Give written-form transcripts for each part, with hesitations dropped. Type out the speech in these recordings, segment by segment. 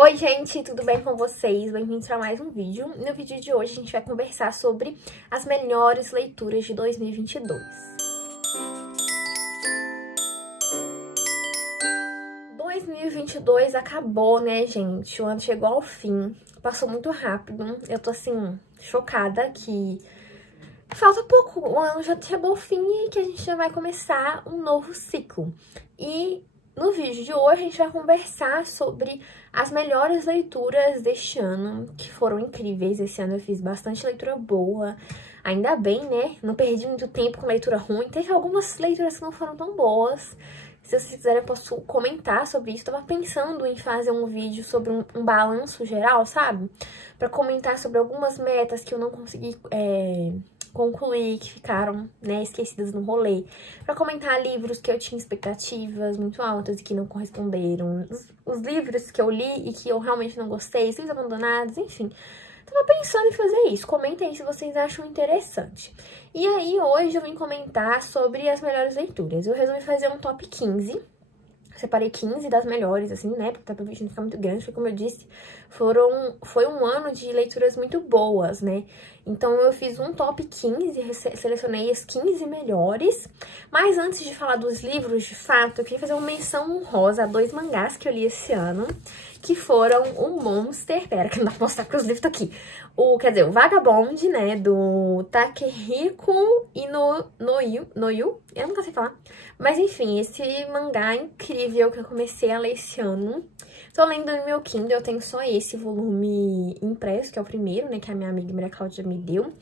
Oi gente, tudo bem com vocês? Bem-vindos a mais um vídeo. No vídeo de hoje a gente vai conversar sobre as melhores leituras de 2022. 2022 acabou, né, gente? O ano chegou ao fim, passou muito rápido. Eu tô, assim, chocada que falta pouco, o ano já chegou ao fim e que a gente já vai começar um novo ciclo. E no vídeo de hoje a gente vai conversar sobre as melhores leituras deste ano, que foram incríveis. Esse ano eu fiz bastante leitura boa, ainda bem, né? Não perdi muito tempo com leitura ruim. Teve algumas leituras que não foram tão boas. Se vocês quiserem, eu posso comentar sobre isso. Tava pensando em fazer um vídeo sobre um balanço geral, sabe? Pra comentar sobre algumas metas que eu não consegui concluir, que ficaram, né, esquecidas no rolê. Pra comentar livros que eu tinha expectativas muito altas e que não corresponderam. Os livros que eu li e que eu realmente não gostei, os livros abandonados, enfim. Tava pensando em fazer isso. Comentem aí se vocês acham interessante. E aí, hoje eu vim comentar sobre as melhores leituras. Eu resolvi fazer um top 15. Separei 15 das melhores, assim, né? Porque tá pra vídeo não ficar muito grande. Porque, como eu disse, foi um ano de leituras muito boas, né? Então, eu fiz um top 15, selecionei as 15 melhores. Mas antes de falar dos livros, de fato, eu queria fazer uma menção honrosa a 2 mangás que eu li esse ano, que foram o Monster... Pera, que não dá pra mostrar porque os livros estão aqui. Quer dizer, o Vagabond, né, do Takehiko Inoue. Eu nunca sei falar. Mas, enfim, esse mangá incrível que eu comecei a ler esse ano. Tô lendo no meu Kindle, eu tenho só esse volume impresso, que é o primeiro, né, que a minha amiga Maria Cláudia me deu.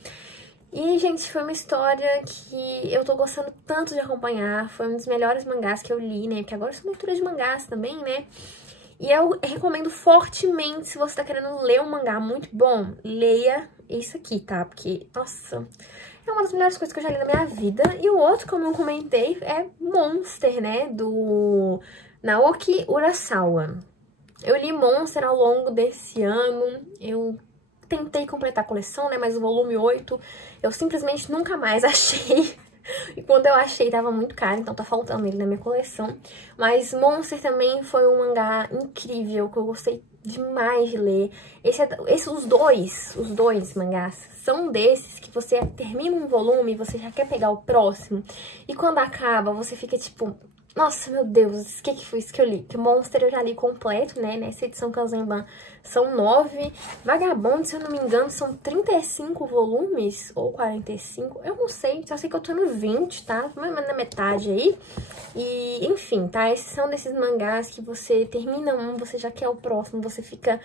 E, gente, foi uma história que eu tô gostando tanto de acompanhar. Foi um dos melhores mangás que eu li, né, porque agora são leituras de mangás também, né. E eu recomendo fortemente, se você tá querendo ler um mangá muito bom, leia isso aqui, tá? Porque, nossa, é uma das melhores coisas que eu já li na minha vida. E o outro, como eu comentei, é Monster, né? Do Naoki Urasawa. Eu li Monster ao longo desse ano, eu tentei completar a coleção, né? Mas o volume 8 eu simplesmente nunca mais achei. E quando eu achei, tava muito caro, então tá faltando ele na minha coleção. Mas Monster também foi um mangá incrível, que eu gostei demais de ler. Os dois mangás são desses que você termina um volume e você já quer pegar o próximo. E quando acaba, você fica tipo... Nossa, meu Deus, o que foi isso que eu li? Que Monster eu já li completo, né? Nessa edição Kanzenban são 9. Vagabond, se eu não me engano, são 35 volumes ou 45. Eu não sei, só sei que eu tô no 20, tá? Mais ou menos na metade aí. E, enfim, tá? Esses são desses mangás que você termina um, você já quer o próximo, você fica...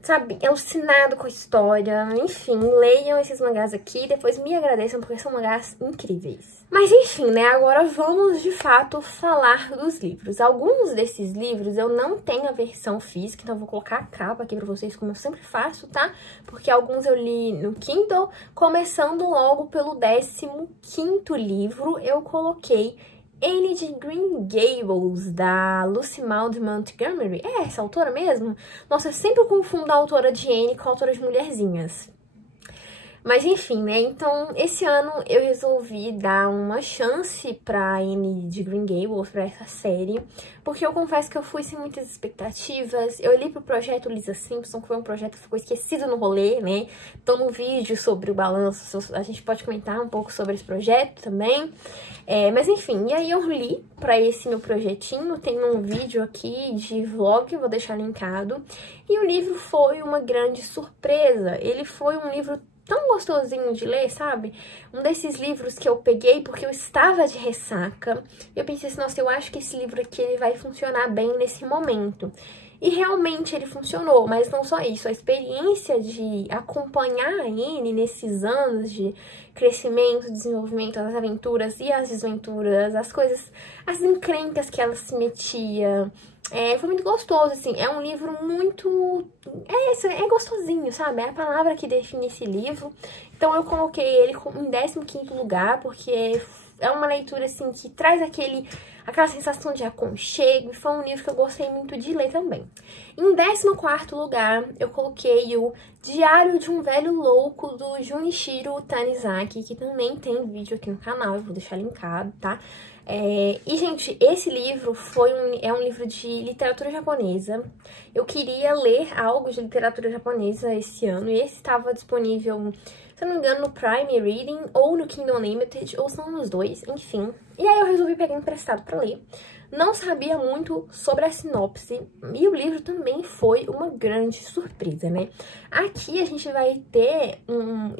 sabe, alucinado com a história. Enfim, leiam esses mangás aqui e depois me agradeçam porque são mangás incríveis. Mas enfim, né, agora vamos de fato falar dos livros. Alguns desses livros eu não tenho a versão física, então eu vou colocar a capa aqui pra vocês, como eu sempre faço, tá? Porque alguns eu li no Kindle, começando logo pelo 15º livro, eu coloquei Anne de Green Gables, da Lucy Maud Montgomery. É essa autora mesmo? Nossa, eu sempre confundo a autora de Anne com a autora de Mulherzinhas. Mas enfim, né, então esse ano eu resolvi dar uma chance pra Anne de Green Gables, pra essa série, porque eu confesso que eu fui sem muitas expectativas. Eu li pro projeto Lisa Simpson, que foi um projeto que ficou esquecido no rolê, né, então no vídeo sobre o balanço a gente pode comentar um pouco sobre esse projeto também. Mas enfim, e aí eu li pra esse meu projetinho, tem um vídeo aqui de vlog, eu vou deixar linkado, e o livro foi uma grande surpresa. Ele foi um livro tão gostosinho de ler, sabe? Um desses livros que eu peguei porque eu estava de ressaca. Eu pensei assim, nossa, eu acho que esse livro aqui ele vai funcionar bem nesse momento. E realmente ele funcionou, mas não só isso. A experiência de acompanhar a Anne nesses anos de crescimento, desenvolvimento, as aventuras e as desventuras, as coisas, as encrencas que ela se metia... foi muito gostoso, assim, é um livro muito... É gostosinho, sabe? É a palavra que define esse livro. Então eu coloquei ele em 15º lugar, porque é uma leitura, assim, que traz aquela sensação de aconchego, e foi um livro que eu gostei muito de ler também. Em 14º lugar, eu coloquei o Diário de um Velho Louco, do Junichiro Tanizaki, que também tem vídeo aqui no canal, eu vou deixar linkado, tá? E, gente, esse livro é um livro de literatura japonesa. Eu queria ler algo de literatura japonesa esse ano, e esse estava disponível, se eu não me engano, no Prime Reading ou no Kindle Unlimited, ou são nos dois, enfim. E aí eu resolvi pegar emprestado pra ler. Não sabia muito sobre a sinopse, e o livro também foi uma grande surpresa, né? Aqui a gente vai ter um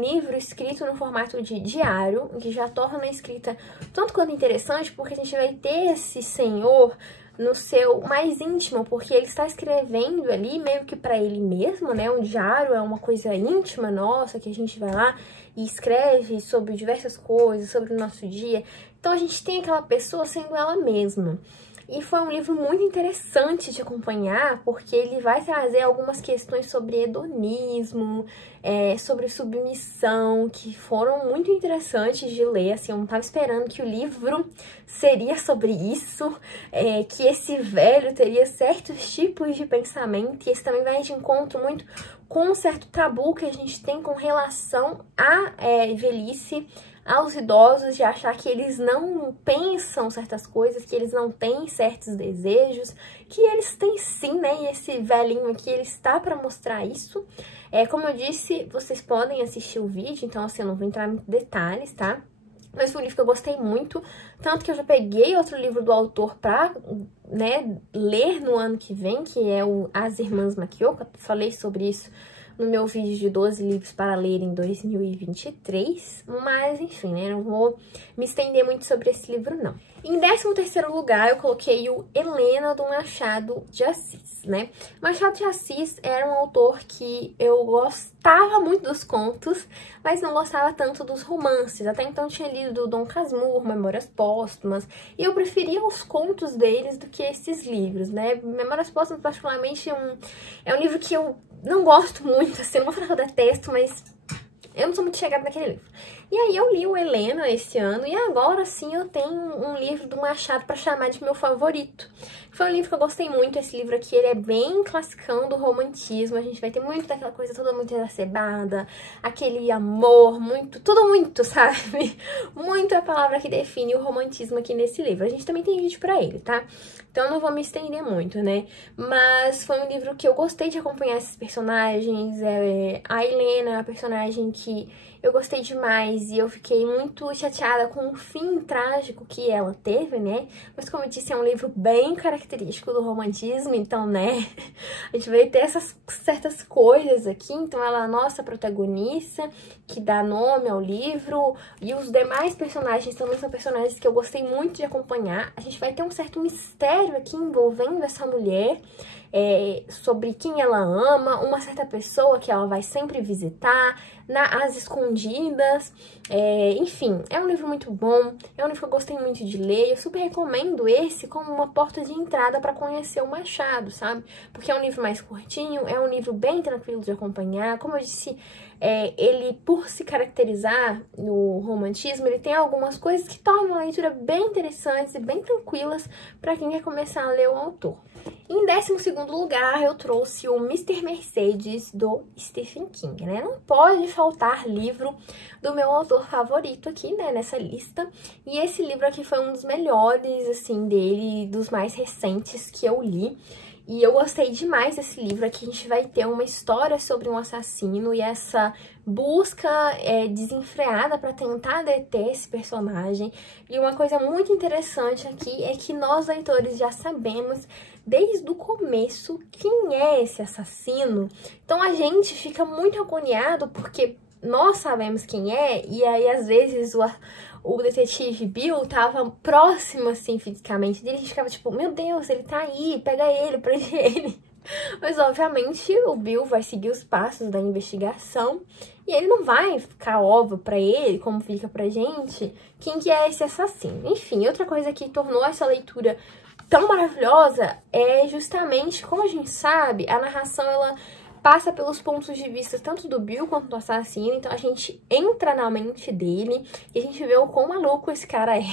livro escrito no formato de diário, que já torna a escrita tanto quanto interessante, porque a gente vai ter esse senhor no seu mais íntimo, porque ele está escrevendo ali meio que para ele mesmo, né? Um diário é uma coisa íntima nossa, que a gente vai lá e escreve sobre diversas coisas, sobre o nosso dia. Então a gente tem aquela pessoa sendo ela mesma. E foi um livro muito interessante de acompanhar, porque ele vai trazer algumas questões sobre hedonismo, sobre submissão, que foram muito interessantes de ler. Assim, eu não estava esperando que o livro seria sobre isso, que esse velho teria certos tipos de pensamento, e esse também vai de encontro muito com um certo tabu que a gente tem com relação à velhice, aos idosos, de achar que eles não pensam certas coisas, que eles não têm certos desejos, que eles têm sim, né? E esse velhinho aqui, ele está para mostrar isso. Como eu disse, vocês podem assistir o vídeo, então assim, eu não vou entrar em detalhes, tá? Mas foi um livro que eu gostei muito, tanto que eu já peguei outro livro do autor pra, né, ler no ano que vem, que é o As Irmãs Makioka. Falei sobre isso no meu vídeo de 12 livros para ler em 2023, mas enfim, né, não vou me estender muito sobre esse livro, não. Em 13º lugar, eu coloquei o Helena, do Machado de Assis, né? Machado de Assis era um autor que eu gostava muito dos contos, mas não gostava tanto dos romances. Até então eu tinha lido Dom Casmurro, Memórias Póstumas, e eu preferia os contos deles do que esses livros, né? Memórias Póstumas, particularmente, é um livro que eu não gosto muito, assim, não vou falar que eu detesto, mas eu não sou muito chegada naquele livro. E aí eu li o Helena esse ano, e agora sim eu tenho um livro do Machado pra chamar de meu favorito. Foi um livro que eu gostei muito. Esse livro aqui, ele é bem classicão do romantismo. A gente vai ter muito daquela coisa toda muito exacerbada, aquele amor, muito, tudo muito, sabe? Muito é a palavra que define o romantismo aqui nesse livro. A gente também tem vídeo pra ele, tá? Então eu não vou me estender muito, né? Mas foi um livro que eu gostei de acompanhar esses personagens. A Helena é uma personagem que eu gostei demais e eu fiquei muito chateada com o fim trágico que ela teve, né? Mas como eu disse, é um livro bem característico do romantismo, então, né? A gente vai ter essas certas coisas aqui. Então ela é a nossa protagonista, que dá nome ao livro, e os demais personagens também são personagens que eu gostei muito de acompanhar. A gente vai ter um certo mistério aqui envolvendo essa mulher, sobre quem ela ama, uma certa pessoa que ela vai sempre visitar, às escondidas, enfim, é um livro muito bom, é um livro que eu gostei muito de ler. Eu super recomendo esse como uma porta de entrada para conhecer o Machado, sabe? Porque é um livro mais curtinho, é um livro bem tranquilo de acompanhar. Como eu disse, ele, por se caracterizar no romantismo, ele tem algumas coisas que tornam a leitura bem interessantes e bem tranquilas para quem quer começar a ler o autor. Em 12º lugar, eu trouxe o Mr. Mercedes, do Stephen King, né? Não pode faltar livro do meu autor favorito aqui, né, nessa lista. E esse livro aqui foi um dos melhores, assim, dele, dos mais recentes que eu li. E eu gostei demais desse livro. Aqui a gente vai ter uma história sobre um assassino e essa busca desenfreada para tentar deter esse personagem. E uma coisa muito interessante aqui é que nós, leitores, já sabemos desde o começo quem é esse assassino. Então a gente fica muito agoniado porque nós sabemos quem é, e aí às vezes o detetive Bill tava próximo, assim, fisicamente dele, a gente ficava tipo, meu Deus, ele tá aí, pega ele, prende ele. Mas, obviamente, o Bill vai seguir os passos da investigação e ele não vai ficar óbvio pra ele, como fica pra gente, quem que é esse assassino. Enfim, outra coisa que tornou essa leitura tão maravilhosa é justamente, como a gente sabe, a narração, ela passa pelos pontos de vista tanto do Bill quanto do assassino. Então a gente entra na mente dele e a gente vê o quão maluco esse cara é.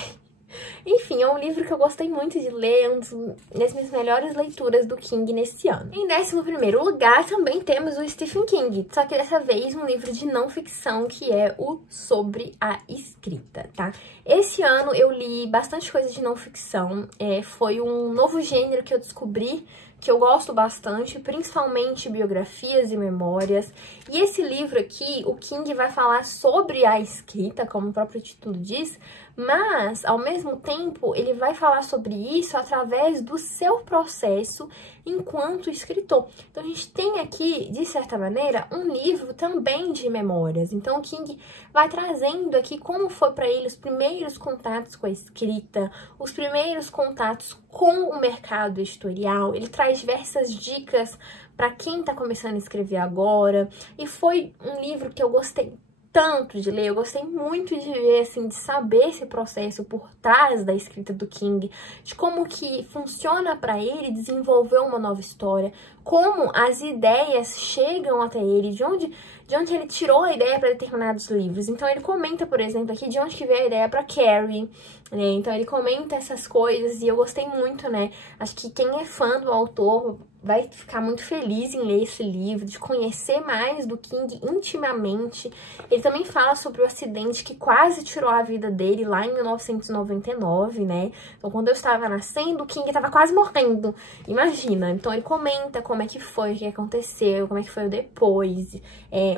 Enfim, é um livro que eu gostei muito de ler, um das minhas melhores leituras do King nesse ano. Em 11º lugar, também temos o Stephen King, só que dessa vez um livro de não ficção, que é o Sobre a Escrita, tá? Esse ano eu li bastante coisa de não ficção, foi um novo gênero que eu descobri, que eu gosto bastante, principalmente biografias e memórias. E esse livro aqui, o King vai falar sobre a escrita, como o próprio título diz, mas, ao mesmo tempo, ele vai falar sobre isso através do seu processo enquanto escritor. Então, a gente tem aqui, de certa maneira, um livro também de memórias. Então, o King vai trazendo aqui como foi para ele os primeiros contatos com a escrita, os primeiros contatos com o mercado editorial. Ele traz diversas dicas para quem está começando a escrever agora. E foi um livro que eu gostei tanto de ler, eu gostei muito de ver, assim, de saber esse processo por trás da escrita do King, de como que funciona para ele desenvolver uma nova história, como as ideias chegam até ele, de onde ele tirou a ideia para determinados livros. Então ele comenta, por exemplo, aqui de onde que veio a ideia para Carrie, né? Então ele comenta essas coisas e eu gostei muito, né? Acho que quem é fã do autor vai ficar muito feliz em ler esse livro, de conhecer mais do King intimamente. Ele também fala sobre o acidente que quase tirou a vida dele lá em 1999, né? Então, quando eu estava nascendo, o King estava quase morrendo. Imagina. Então, ele comenta como é que foi, o que aconteceu, como é que foi o depois,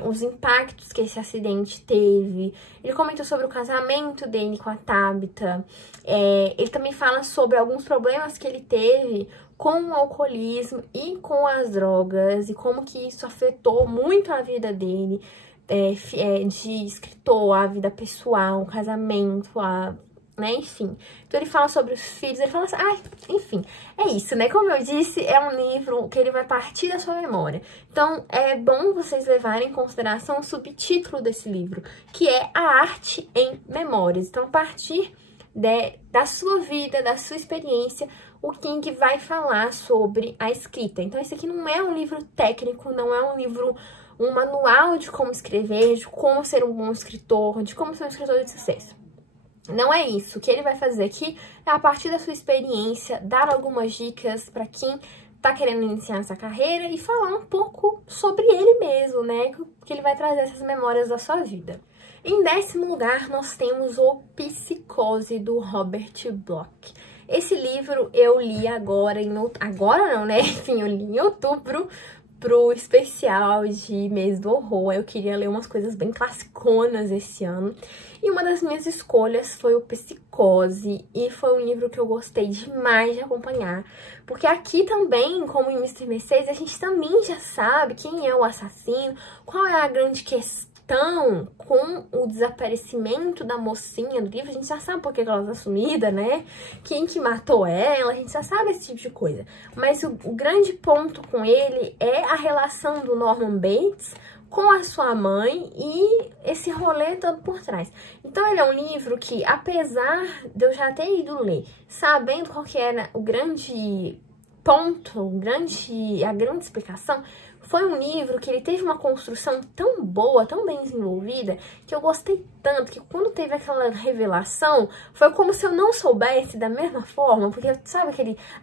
os impactos que esse acidente teve. Ele comenta sobre o casamento dele com a Tabitha. Ele também fala sobre alguns problemas que ele teve com o alcoolismo e com as drogas, e como que isso afetou muito a vida dele, de escritor, a vida pessoal, o casamento, né, enfim. Então ele fala sobre os filhos, ele fala assim, enfim, é isso, né? Como eu disse, é um livro que ele vai partir da sua memória. Então, é bom vocês levarem em consideração o subtítulo desse livro, que é A Arte em Memórias. Então, a partir da sua vida, da sua experiência, o King vai falar sobre a escrita. Então, esse aqui não é um livro técnico, não é um manual de como escrever, de como ser um bom escritor, de como ser um escritor de sucesso. Não é isso. O que ele vai fazer aqui é, a partir da sua experiência, dar algumas dicas para quem tá querendo iniciar essa carreira e falar um pouco sobre ele mesmo, né? Que ele vai trazer essas memórias da sua vida. Em 10º lugar, nós temos o Psicose, do Robert Bloch. Esse livro eu li agora, agora não, né? Enfim, eu li em outubro, pro especial de mês do horror. Eu queria ler umas coisas bem classiconas esse ano. E uma das minhas escolhas foi o Psicose, e foi um livro que eu gostei demais de acompanhar. Porque aqui também, como em Mr. Mercedes, a gente também já sabe quem é o assassino, qual é a grande questão com o desaparecimento da mocinha do livro. A gente já sabe por que ela tá sumida, né? Quem que matou ela, a gente já sabe esse tipo de coisa. Mas o grande ponto com ele é a relação do Norman Bates com a sua mãe e esse rolê todo por trás. Então ele é um livro que, apesar de eu já ter ido ler, sabendo qual que era o grande ponto, a grande explicação, foi um livro que ele teve uma construção tão boa, tão bem desenvolvida, que eu gostei tanto, que quando teve aquela revelação, foi como se eu não soubesse da mesma forma, porque sabe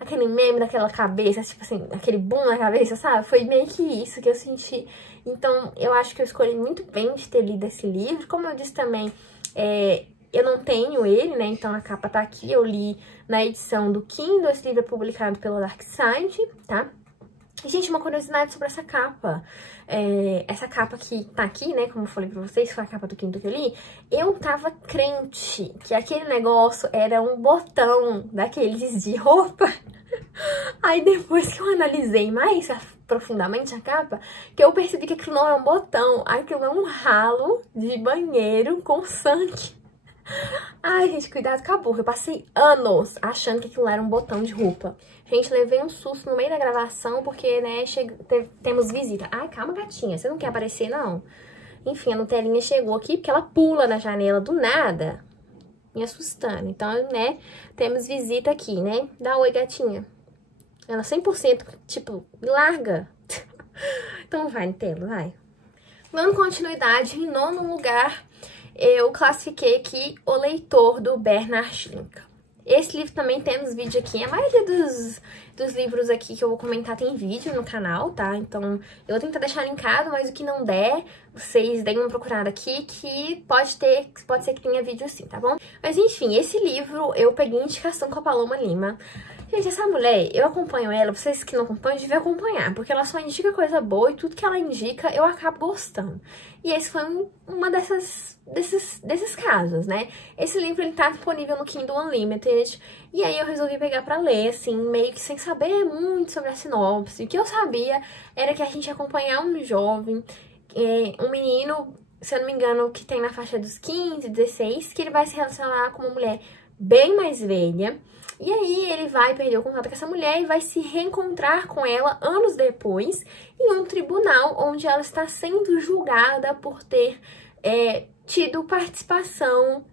aquele meme daquela cabeça, tipo assim, aquele boom na cabeça, sabe? Foi meio que isso que eu senti. Então, eu acho que eu escolhi muito bem de ter lido esse livro. Como eu disse também, eu não tenho ele, né? Então a capa tá aqui, eu li na edição do Kindle. Esse livro é publicado pela Dark Side, tá? E, gente, uma curiosidade sobre essa capa. Essa capa que tá aqui, né, como eu falei pra vocês, foi a capa do Kindle que eu li. Eu tava crente que aquele negócio era um botão daqueles de roupa. Aí depois que eu analisei mais profundamente a capa, que eu percebi que aquilo não é um botão, aquilo é um ralo de banheiro com sangue. Ai, gente, cuidado com a burra. Eu passei anos achando que aquilo era um botão de roupa. Gente, levei um susto no meio da gravação porque, né, temos visita. Ai, calma, gatinha, você não quer aparecer, não? Enfim, a Nutelinha chegou aqui porque ela pula na janela do nada, me assustando. Então, né, temos visita aqui, né? Dá oi, gatinha. Ela 100%, tipo, larga. Então vai, Nutella, vai. Dando continuidade, em 9º lugar, eu classifiquei aqui O Leitor, do Bernard Schlincker. Esse livro também temos vídeo aqui. A maioria dos livros aqui que eu vou comentar tem vídeo no canal, tá? Então, eu vou tentar deixar linkado, mas o que não der, vocês deem uma procurada aqui que pode ser que tenha vídeo sim, tá bom? Mas enfim, esse livro eu peguei indicação com a Paloma Lima. Gente, essa mulher, eu acompanho ela, vocês que não acompanham, devem acompanhar, porque ela só indica coisa boa e tudo que ela indica eu acabo gostando. E esse foi uma desses casos, né? Esse livro, ele tá disponível no Kindle Unlimited, e aí eu resolvi pegar pra ler, assim, meio que sem saber muito sobre a sinopse. O que eu sabia era que a gente ia acompanhar um jovem, um menino, se eu não me engano, que tem na faixa dos 15, 16, que ele vai se relacionar com uma mulher bem mais velha. E aí ele vai perder o contato com essa mulher e vai se reencontrar com ela anos depois em um tribunal onde ela está sendo julgada por ter tido participação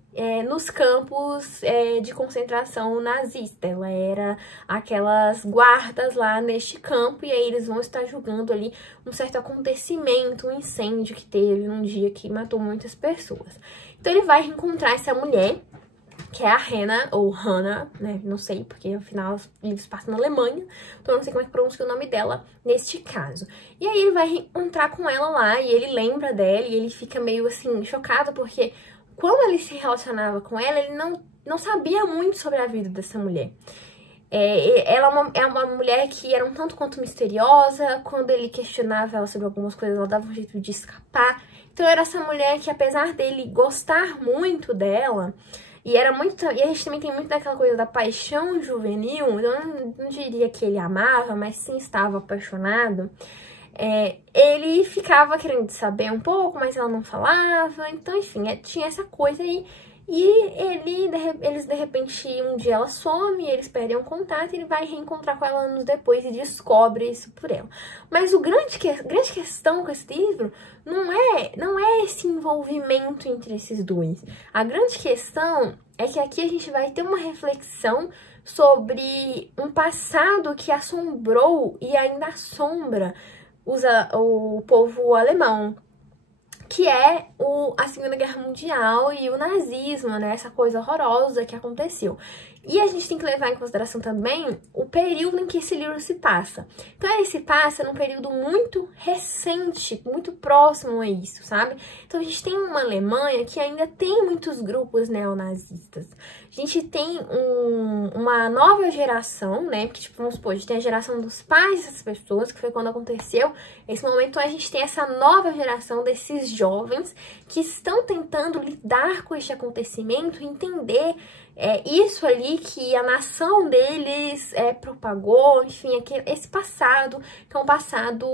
nos campos de concentração nazista. Ela era aquelas guardas lá neste campo e aí eles vão estar julgando ali um certo acontecimento, um incêndio que teve num dia que matou muitas pessoas. Então ele vai reencontrar essa mulher, que é a Hannah, ou Hannah, né, não sei, porque afinal os livros passam na Alemanha, então eu não sei como é que pronuncia o nome dela neste caso. E aí ele vai reencontrar com ela lá, e ele lembra dela, e ele fica meio assim, chocado, porque quando ele se relacionava com ela, ele não sabia muito sobre a vida dessa mulher. Ela é uma mulher que era um tanto quanto misteriosa, quando ele questionava ela sobre algumas coisas, ela dava um jeito de escapar. Então era essa mulher que, apesar dele gostar muito dela, e a gente também tem muito daquela coisa da paixão juvenil, então eu não diria que ele amava, mas sim estava apaixonado. Ele ficava querendo saber um pouco, mas ela não falava, então enfim, tinha essa coisa aí. E eles, de repente, um dia ela some, eles perdem o contato, e ele vai reencontrar com ela anos depois e descobre isso por ela. Mas a grande questão com esse livro não é esse envolvimento entre esses dois. A grande questão é que aqui a gente vai ter uma reflexão sobre um passado que assombrou e ainda assombra o povo alemão, que é a Segunda Guerra Mundial e o nazismo, né? Essa coisa horrorosa que aconteceu. E a gente tem que levar em consideração também o período em que esse livro se passa. Então ele se passa num período muito recente, muito próximo a isso, sabe? Então a gente tem uma Alemanha que ainda tem muitos grupos neonazistas. A gente tem uma nova geração, né? Porque, tipo, vamos supor, a gente tem a geração dos pais dessas pessoas, que foi quando aconteceu esse momento. A gente tem essa nova geração desses jovens que estão tentando lidar com este acontecimento, entender isso ali que a nação deles propagou, enfim, esse passado, que é um passado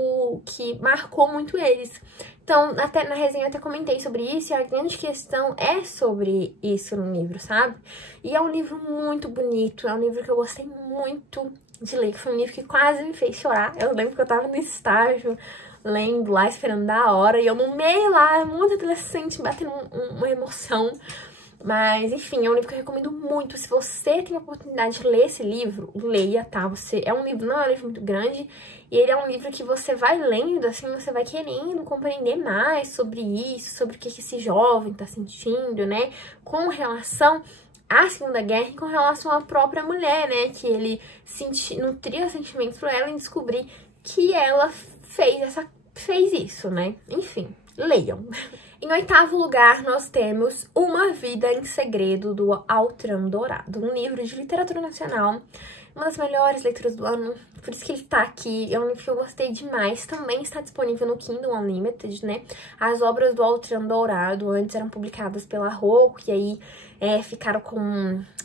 que marcou muito eles. Então, até na resenha eu até comentei sobre isso, e a grande questão é sobre isso no livro, sabe? E é um livro muito bonito, é um livro que eu gostei muito de ler, que foi um livro que quase me fez chorar. Eu lembro que eu tava no estágio, lendo lá, esperando da hora, e eu no meio lá, muito adolescente, batendo uma emoção. Mas, enfim, é um livro que eu recomendo muito. Se você tem a oportunidade de ler esse livro, leia, tá? Não é um livro muito grande, e ele é um livro que você vai lendo, assim, você vai querendo compreender mais sobre isso, sobre o que esse jovem tá sentindo, né? Com relação à Segunda Guerra e com relação à própria mulher, né? Que ele nutria sentimentos por ela e descobrir que ela fez isso, né? Enfim, leiam. Em oitavo lugar, nós temos Uma Vida em Segredo, do Altran Dourado, um livro de literatura nacional, uma das melhores leituras do ano, por isso que ele tá aqui. É um livro que eu gostei demais. Também está disponível no Kindle Unlimited, né? As obras do Altran Dourado antes eram publicadas pela Rocco, e aí ficaram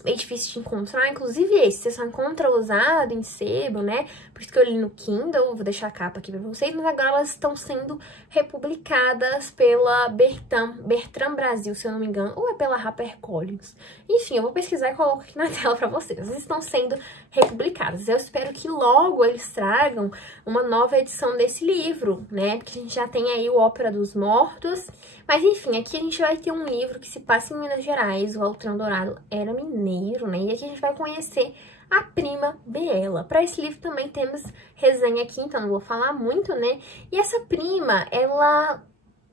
meio difícil de encontrar. Inclusive esse, você só encontra usado em sebo, né? Por isso que eu li no Kindle, vou deixar a capa aqui pra vocês. Mas agora elas estão sendo republicadas pela Bertrand Brasil, se eu não me engano, ou é pela HarperCollins. Enfim, eu vou pesquisar e coloco aqui na tela pra vocês. Elas estão sendo republicadas. Eu espero que logo eles tragam uma nova edição desse livro, né? Porque a gente já tem aí o Ópera dos Mortos. Mas enfim, aqui a gente vai ter um livro que se passa em Minas Gerais. O Altran Dourado era mineiro, né? E aqui a gente vai conhecer a prima Bela. Para esse livro também temos resenha aqui, então não vou falar muito, né? E essa prima, ela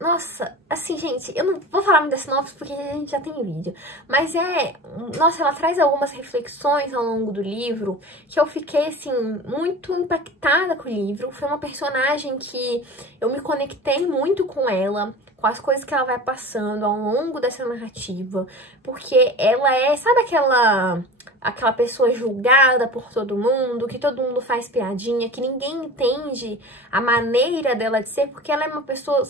Nossa, assim, gente, eu não vou falar muito da sinopse porque a gente já tem vídeo. Mas nossa, ela traz algumas reflexões ao longo do livro que eu fiquei, assim, muito impactada com o livro. Foi uma personagem que eu me conectei muito com ela, com as coisas que ela vai passando ao longo dessa narrativa. Porque ela sabe aquela pessoa julgada por todo mundo, que todo mundo faz piadinha, que ninguém entende a maneira dela de ser, porque ela é uma pessoa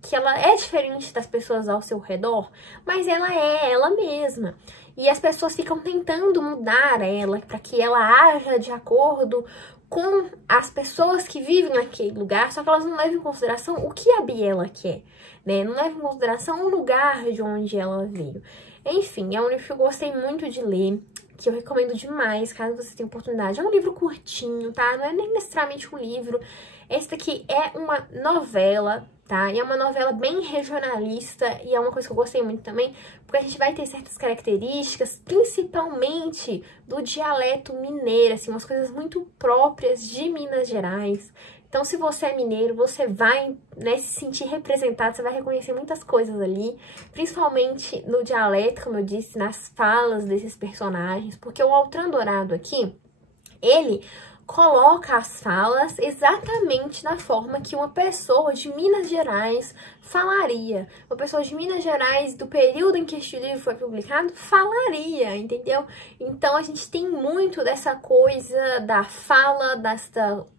que ela é diferente das pessoas ao seu redor, mas ela é ela mesma. E as pessoas ficam tentando mudar ela para que ela haja de acordo com as pessoas que vivem naquele lugar, só que elas não levam em consideração o que a Biela quer, né? Não levam em consideração o lugar de onde ela veio. Enfim, é um livro que eu gostei muito de ler, que eu recomendo demais, caso você tenha oportunidade. É um livro curtinho, tá? Não é nem necessariamente um livro. Esse daqui é uma novela, tá? E é uma novela bem regionalista, e é uma coisa que eu gostei muito também, porque a gente vai ter certas características, principalmente do dialeto mineiro, assim, umas coisas muito próprias de Minas Gerais. Então, se você é mineiro, você vai, né, se sentir representado, você vai reconhecer muitas coisas ali, principalmente no dialeto, como eu disse, nas falas desses personagens, porque o Altran Dourado aqui, ele coloca as falas exatamente na forma que uma pessoa de Minas Gerais falaria. Uma pessoa de Minas Gerais, do período em que este livro foi publicado, falaria, entendeu? Então, a gente tem muito dessa coisa da fala,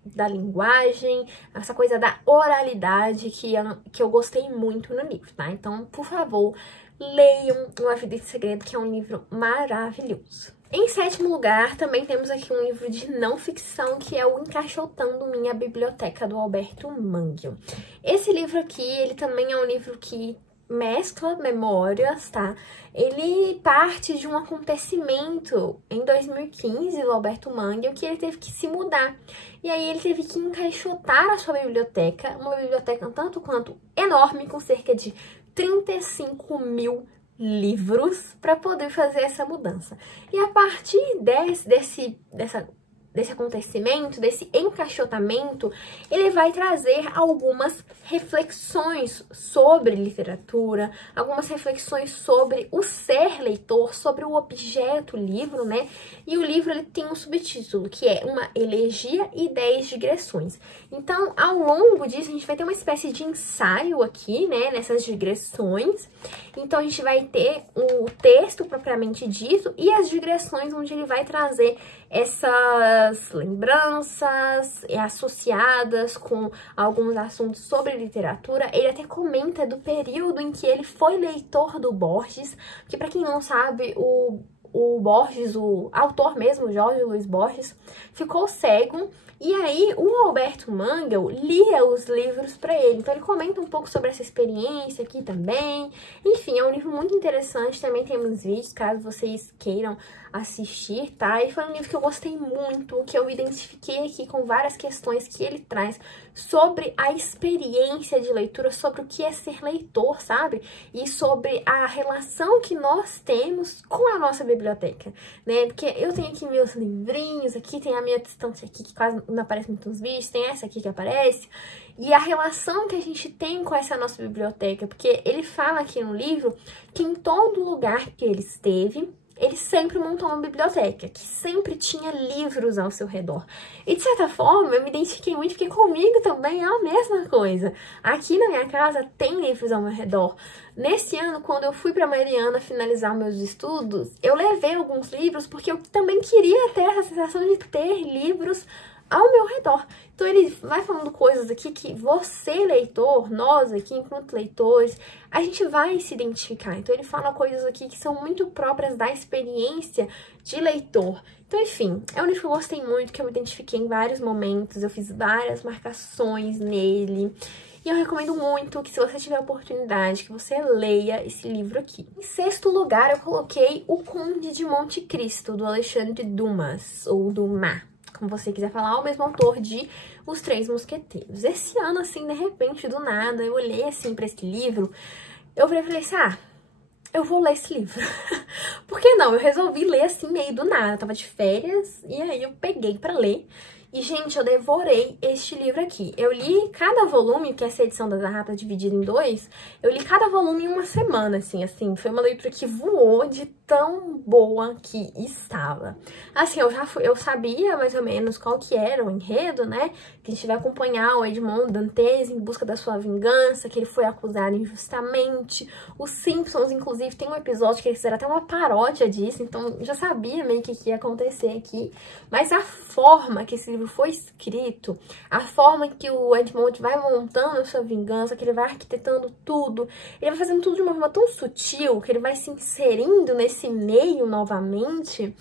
da linguagem, essa coisa da oralidade que eu gostei muito no livro, tá? Então, por favor, leiam Uma Vida em Segredo, que é um livro maravilhoso. Em sétimo lugar, também temos aqui um livro de não ficção, que é o Encaixotando Minha Biblioteca, do Alberto Manguio. Esse livro aqui, ele também é um livro que mescla memórias, tá? Ele parte de um acontecimento em 2015 do Alberto Manguio, que ele teve que se mudar. E aí ele teve que encaixotar a sua biblioteca, uma biblioteca um tanto quanto enorme, com cerca de 35 mil livros, para poder fazer essa mudança. E a partir desse acontecimento, desse encaixotamento, ele vai trazer algumas reflexões sobre literatura, algumas reflexões sobre o ser leitor, sobre o objeto livro, né? E o livro, ele tem um subtítulo, que é Uma Elegia e 10 Digressões. Então, ao longo disso, a gente vai ter uma espécie de ensaio aqui, né, nessas digressões. Então, a gente vai ter o texto propriamente dito e as digressões, onde ele vai trazer essas lembranças associadas com alguns assuntos sobre literatura. Ele até comenta do período em que ele foi leitor do Borges, que, para quem não sabe, o Borges, o autor mesmo, Jorge Luiz Borges, ficou cego. E aí, o Alberto Manguio lia os livros para ele. Então, ele comenta um pouco sobre essa experiência aqui também. Enfim, é um livro muito interessante. Também temos vídeos, caso vocês queiram assistir, tá? E foi um livro que eu gostei muito, que eu me identifiquei aqui com várias questões que ele traz sobre a experiência de leitura, sobre o que é ser leitor, sabe? E sobre a relação que nós temos com a nossa biblioteca, né? Porque eu tenho aqui meus livrinhos, aqui tem a minha distância aqui, que quase não aparece muito nos vídeos, tem essa aqui que aparece, e a relação que a gente tem com essa nossa biblioteca, porque ele fala aqui no livro que em todo lugar que ele esteve, ele sempre montou uma biblioteca, que sempre tinha livros ao seu redor. E, de certa forma, eu me identifiquei muito, porque comigo também é a mesma coisa. Aqui na minha casa tem livros ao meu redor. Nesse ano, quando eu fui para Mariana finalizar meus estudos, eu levei alguns livros, porque eu também queria ter essa sensação de ter livros ao meu redor. Então, ele vai falando coisas aqui que você, leitor, nós aqui, enquanto leitores, a gente vai se identificar. Então, ele fala coisas aqui que são muito próprias da experiência de leitor. Então, enfim, é um livro que eu gostei muito, que eu me identifiquei em vários momentos, eu fiz várias marcações nele. E eu recomendo muito que, se você tiver a oportunidade, que você leia esse livro aqui. Em sexto lugar, eu coloquei O Conde de Monte Cristo, do Alexandre Dumas, ou Dumas, como você quiser falar, o mesmo autor de Os Três Mosqueteiros. Esse ano, assim, de repente, do nada, eu olhei, assim, pra esse livro, eu falei assim, eu vou ler esse livro. Por que não? Eu resolvi ler, assim, meio do nada. Eu tava de férias, e aí eu peguei pra ler. E, gente, eu devorei este livro aqui. Eu li cada volume, que essa edição da Zahara tá dividida em 2, eu li cada volume em uma semana, assim, foi uma leitura que voou de tão boa que estava. Assim, eu sabia mais ou menos qual que era o enredo, né? Que a gente vai acompanhar o Edmond Dantes em busca da sua vingança, que ele foi acusado injustamente. Os Simpsons, inclusive, tem um episódio que eles fizeram até uma paródia disso, então eu já sabia meio que ia acontecer aqui. Mas a forma que esse livro foi escrito, a forma que o Edmond vai montando a sua vingança, que ele vai arquitetando tudo, ele vai fazendo tudo de uma forma tão sutil, que ele vai se inserindo nesse meio novamente,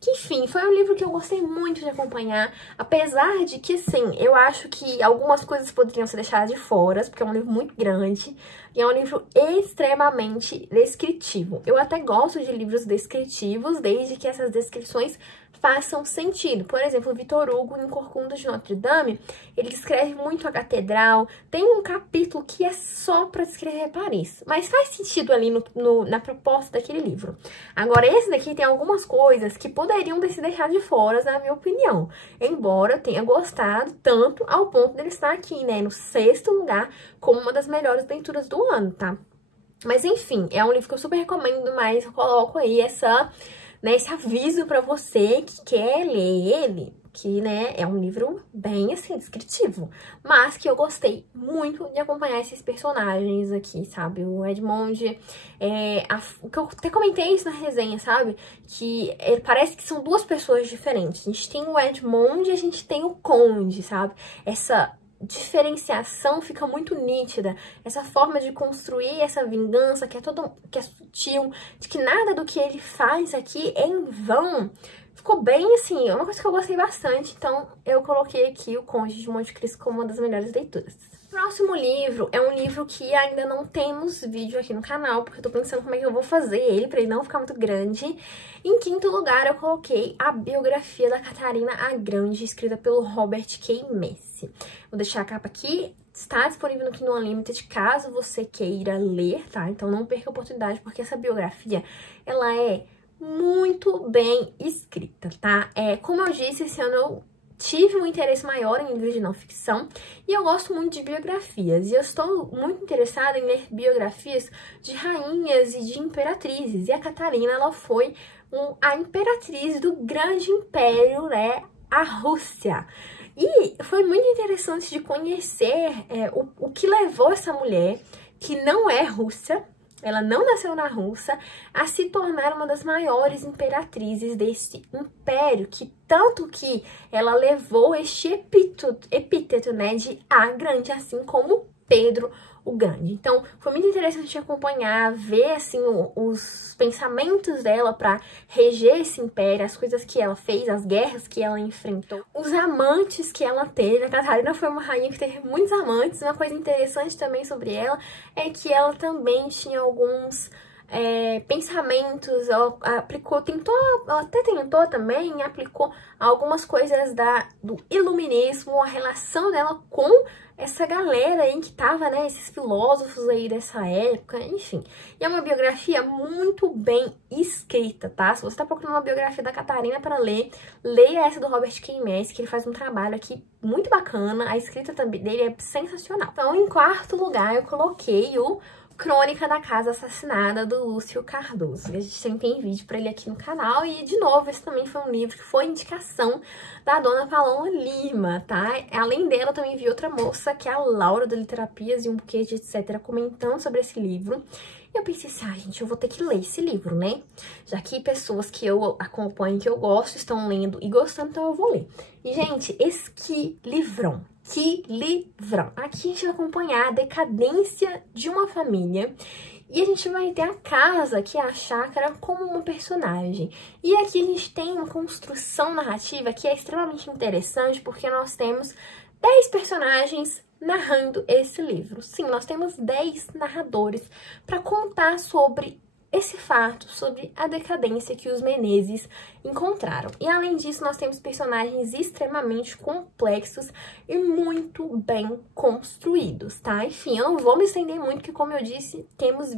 que, enfim, foi um livro que eu gostei muito de acompanhar, apesar de que, sim, eu acho que algumas coisas poderiam ser deixadas de fora, porque é um livro muito grande e é um livro extremamente descritivo. Eu até gosto de livros descritivos, desde que essas descrições façam sentido. Por exemplo, o Victor Hugo, em Corcunda de Notre Dame, ele descreve muito a catedral, tem um capítulo que é só para descrever Paris, mas faz sentido ali na proposta daquele livro. Agora, esse daqui tem algumas coisas que poderiam ter se deixado de fora, na minha opinião, embora eu tenha gostado tanto ao ponto dele estar aqui, né, no 6º lugar, como uma das melhores leituras do ano, tá? Mas, enfim, é um livro que eu super recomendo, mas eu coloco aí esse aviso pra você que quer ler ele, que, né, é um livro bem, assim, descritivo, mas que eu gostei muito de acompanhar esses personagens aqui, sabe? O Edmond, que eu até comentei isso na resenha, sabe? Que parece que são duas pessoas diferentes. A gente tem o Edmond e a gente tem o Conde, sabe? Essa diferenciação fica muito nítida, essa forma de construir essa vingança que é sutil, de que nada do que ele faz aqui é em vão, ficou bem assim, é uma coisa que eu gostei bastante, então eu coloquei aqui o Conde de Monte Cristo como uma das melhores leituras. Próximo livro é um livro que ainda não temos vídeo aqui no canal, porque eu tô pensando como é que eu vou fazer ele pra ele não ficar muito grande. Em 5º lugar, eu coloquei a biografia da Catarina a Grande, escrita pelo Robert K. Messi. Vou deixar a capa aqui, está disponível no Kindle Unlimited, caso você queira ler, tá? Então não perca a oportunidade, porque essa biografia, ela é muito bem escrita, tá? Como eu disse, esse ano eu tive um interesse maior em livros de não ficção e eu gosto muito de biografias. E eu estou muito interessada em ler biografias de rainhas e de imperatrizes. E a Catarina, ela foi a imperatriz do grande império, né, a Rússia. E foi muito interessante de conhecer o que levou essa mulher, que não é russa, ela não nasceu na Rússia, a se tornar uma das maiores imperatrizes desse império, que tanto que ela levou este epíteto, né, de a Grande, assim como Pedro o Grande. Então, foi muito interessante acompanhar, ver, assim, os pensamentos dela para reger esse império, as coisas que ela fez, as guerras que ela enfrentou, os amantes que ela teve. A Catarina foi uma rainha que teve muitos amantes. Uma coisa interessante também sobre ela é que ela também tinha alguns pensamentos, ela até tentou também, aplicou algumas coisas do iluminismo, a relação dela com essa galera aí que tava, né, esses filósofos aí dessa época, enfim. E é uma biografia muito bem escrita, tá? Se você tá procurando uma biografia da Catarina para ler, leia essa do Robert K. Messi, que ele faz um trabalho aqui muito bacana, a escrita também dele é sensacional. Então, em 4º lugar, eu coloquei o Crônica da Casa Assassinada, do Lúcio Cardoso. A gente sempre tem vídeo pra ele aqui no canal. E, de novo, esse também foi um livro que foi indicação da dona Paloma Lima, tá? Além dela, eu também vi outra moça, que é a Laura, do Literapias e um buquê de etc., comentando sobre esse livro. E eu pensei assim, gente, eu vou ter que ler esse livro, né? Já que pessoas que eu acompanho, que eu gosto, estão lendo e gostando, então eu vou ler. E, gente, que livrão! Que livrão! Aqui a gente vai acompanhar a decadência de uma família e a gente vai ter a casa, que é a chácara, como uma personagem. E aqui a gente tem uma construção narrativa que é extremamente interessante, porque nós temos 10 personagens narrando esse livro. Sim, nós temos 10 narradores para contar sobre esse fato, sobre a decadência que os Menezes encontraram. E além disso, nós temos personagens extremamente complexos e muito bem construídos, tá? Enfim, eu não vou me estender muito, porque como eu disse, temos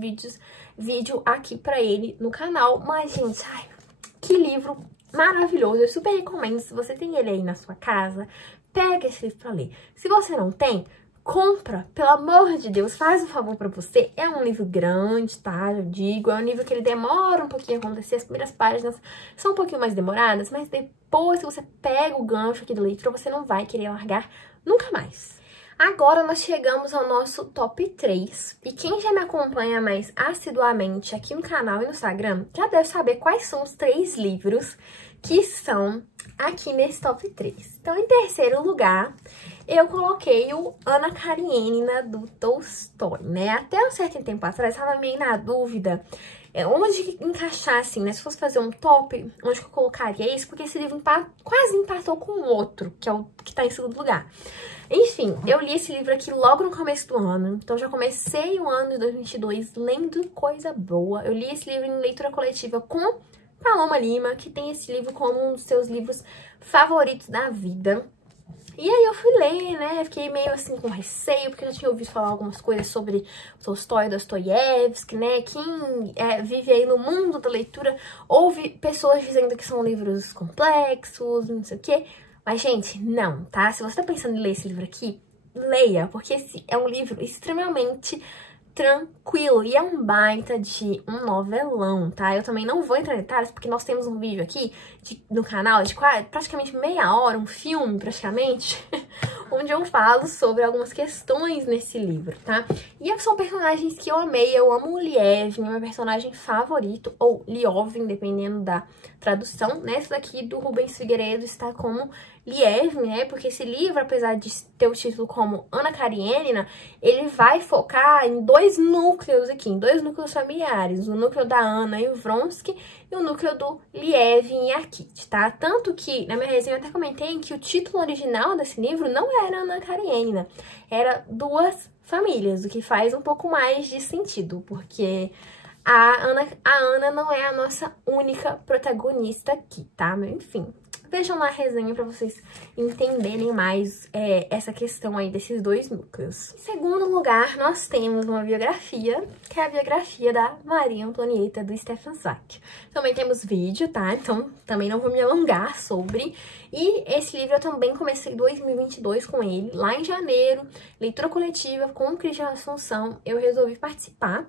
vídeo aqui pra ele no canal. Mas, gente, ai, que livro maravilhoso, eu super recomendo. Se você tem ele aí na sua casa, pega esse livro pra ler. Se você não tem, compra, pelo amor de Deus, faz um favor pra você. É um livro grande, tá? Eu digo, é um livro que ele demora um pouquinho a acontecer. As primeiras páginas são um pouquinho mais demoradas, mas depois que você pega o gancho aqui do leitura, você não vai querer largar nunca mais. Agora nós chegamos ao nosso top 3. E quem já me acompanha mais assiduamente aqui no canal e no Instagram, já deve saber quais são os 3 livros que estão aqui nesse top 3. Então, em terceiro lugar, eu coloquei o Ana Karenina, do Tolstói, né? Até um certo tempo atrás, estava meio na dúvida onde encaixar, assim, né? Se fosse fazer um top, onde que eu colocaria isso? Porque esse livro quase empatou com o outro, que é o que tá em segundo lugar. Enfim, eu li esse livro aqui logo no começo do ano, então já comecei o ano de 2022 lendo coisa boa. Eu li esse livro em leitura coletiva com Paloma Lima, que tem esse livro como um dos seus livros favoritos da vida. E aí eu fui ler, né, fiquei meio assim com receio, porque eu já tinha ouvido falar algumas coisas sobre Tolstói, Dostoiévski, né, quem vive aí no mundo da leitura, ouve pessoas dizendo que são livros complexos, não sei o quê. Mas, gente, não, tá? Se você tá pensando em ler esse livro aqui, leia, porque esse é um livro extremamente tranquilo e é um baita de um novelão, tá? Eu também não vou entrar em detalhes, porque nós temos um vídeo aqui no canal de praticamente meia hora, um filme praticamente, onde eu falo sobre algumas questões nesse livro, tá? E são personagens que eu amei, eu amo o Lievin, é meu personagem favorito, ou Liovin, dependendo da tradução, né? Esse daqui do Rubens Figueiredo está como Lievin, né? Porque esse livro, apesar de ter o título como Ana Karenina, ele vai focar em 2 núcleos aqui, em 2 núcleos familiares. O núcleo da Ana e o Vronsky e o núcleo do Lievin e a Kitty, tá? Tanto que, na minha resenha, eu até comentei que o título original desse livro não era Ana Karenina, era 2 famílias, o que faz um pouco mais de sentido, porque a Ana não é a nossa única protagonista aqui, tá? Mas, enfim, vejam lá a resenha pra vocês entenderem mais essa questão aí desses 2 núcleos. Em segundo lugar, nós temos uma biografia, que é a biografia da Maria Antonieta, do Stefan Zweig. Também temos vídeo, tá? Então, também não vou me alongar sobre. E esse livro eu também comecei em 2022 com ele, lá em janeiro, leitura coletiva com o Cristian Assunção, eu resolvi participar.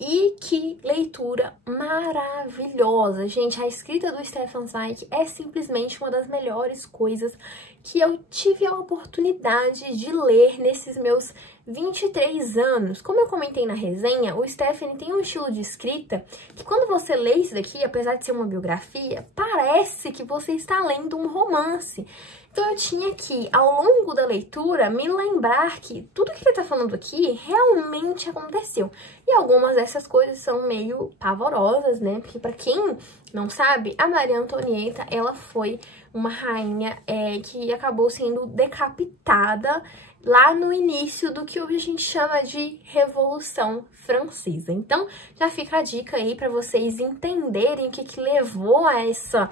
E que leitura maravilhosa, gente. A escrita do Stefan Zweig é simplesmente uma das melhores coisas que eu tive a oportunidade de ler nesses meus 23 anos. Como eu comentei na resenha, o Stefan tem um estilo de escrita que quando você lê isso daqui, apesar de ser uma biografia, parece que você está lendo um romance. Então eu tinha que, ao longo da leitura, me lembrar que tudo que ele tá falando aqui realmente aconteceu. E algumas dessas coisas são meio pavorosas, né? Porque pra quem não sabe, a Maria Antonieta, ela foi uma rainha que acabou sendo decapitada lá no início do que a gente chama de Revolução Francesa. Então, já fica a dica aí para vocês entenderem o que levou a essa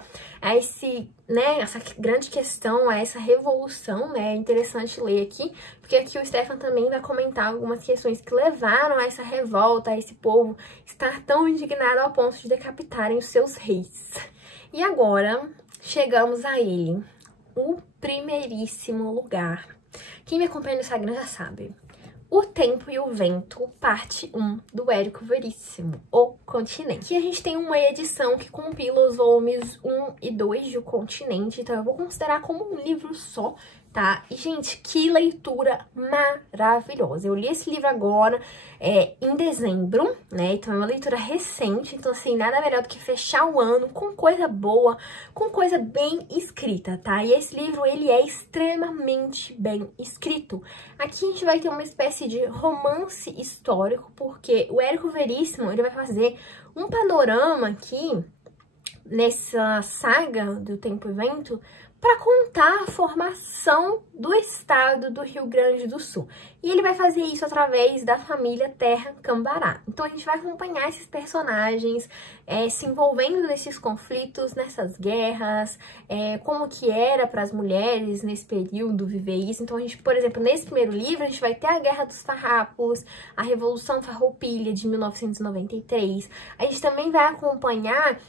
grande questão, a essa revolução, né? É interessante ler aqui, porque aqui o Stefan também vai comentar algumas questões que levaram a essa revolta, a esse povo estar tão indignado ao ponto de decapitarem os seus reis. E agora, chegamos a ele, o primeiríssimo lugar. Quem me acompanha no Instagram já sabe. O Tempo e o Vento, parte 1, do Érico Veríssimo, O Continente. Aqui a gente tem uma edição que compila os volumes 1 e 2 de O Continente, então eu vou considerar como um livro só, tá? E, gente, que leitura maravilhosa. Eu li esse livro agora, em dezembro, né? Então é uma leitura recente, então, assim, nada melhor do que fechar o ano com coisa boa, com coisa bem escrita, tá? E esse livro, ele é extremamente bem escrito. Aqui a gente vai ter uma espécie de romance histórico, porque o Érico Veríssimo, ele vai fazer um panorama aqui, nessa saga do Tempo e Vento, para contar a formação do estado do Rio Grande do Sul. E ele vai fazer isso através da família Terra Cambará. Então a gente vai acompanhar esses personagens se envolvendo nesses conflitos, nessas guerras, como que era para as mulheres nesse período viver isso. Então a gente, por exemplo, nesse primeiro livro, a gente vai ter a Guerra dos Farrapos, a Revolução Farroupilha de 1993. A gente também vai acompanhar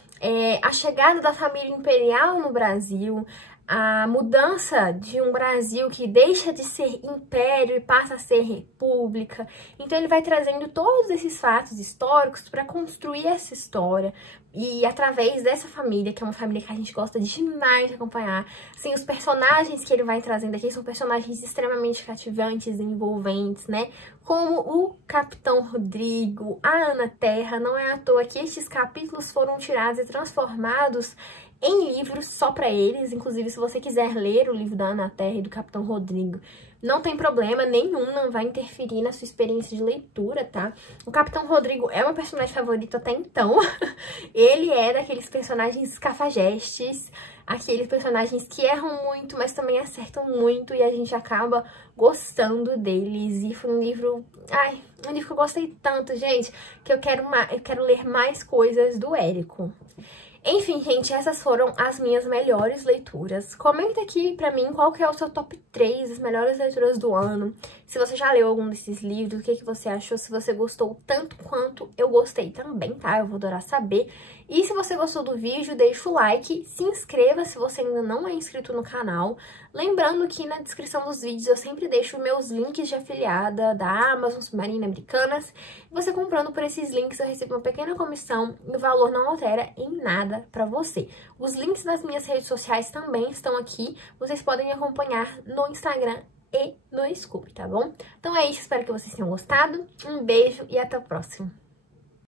a chegada da família imperial no Brasil, a mudança de um Brasil que deixa de ser império e passa a ser república. Então ele vai trazendo todos esses fatos históricos para construir essa história. E através dessa família, que é uma família que a gente gosta demais de acompanhar, assim, os personagens que ele vai trazendo aqui são personagens extremamente cativantes e envolventes, né? Como o Capitão Rodrigo, a Ana Terra. Não é à toa que estes capítulos foram tirados e transformados em livros só para eles. Inclusive, se você quiser ler o livro da Ana Terra e do Capitão Rodrigo, não tem problema nenhum, não vai interferir na sua experiência de leitura, tá? O Capitão Rodrigo é meu personagem favorito até então. Ele é daqueles personagens cafajestes, aqueles personagens que erram muito, mas também acertam muito, e a gente acaba gostando deles. E foi um livro... Ai, um livro que eu gostei tanto, gente, que eu quero ler mais coisas do Érico. Enfim, gente, essas foram as minhas melhores leituras. Comenta aqui pra mim qual que é o seu top 3 das melhores leituras do ano. Se você já leu algum desses livros, o que você achou, se você gostou tanto quanto eu gostei também, tá? Eu vou adorar saber. E se você gostou do vídeo, deixa o like, se inscreva se você ainda não é inscrito no canal. Lembrando que na descrição dos vídeos eu sempre deixo meus links de afiliada da Amazon, Submarino, Americanas. Você comprando por esses links eu recebo uma pequena comissão e o valor não altera em nada pra você. Os links das minhas redes sociais também estão aqui. Vocês podem me acompanhar no Instagram e no Scoob, tá bom? Então é isso, espero que vocês tenham gostado. Um beijo e até o próximo.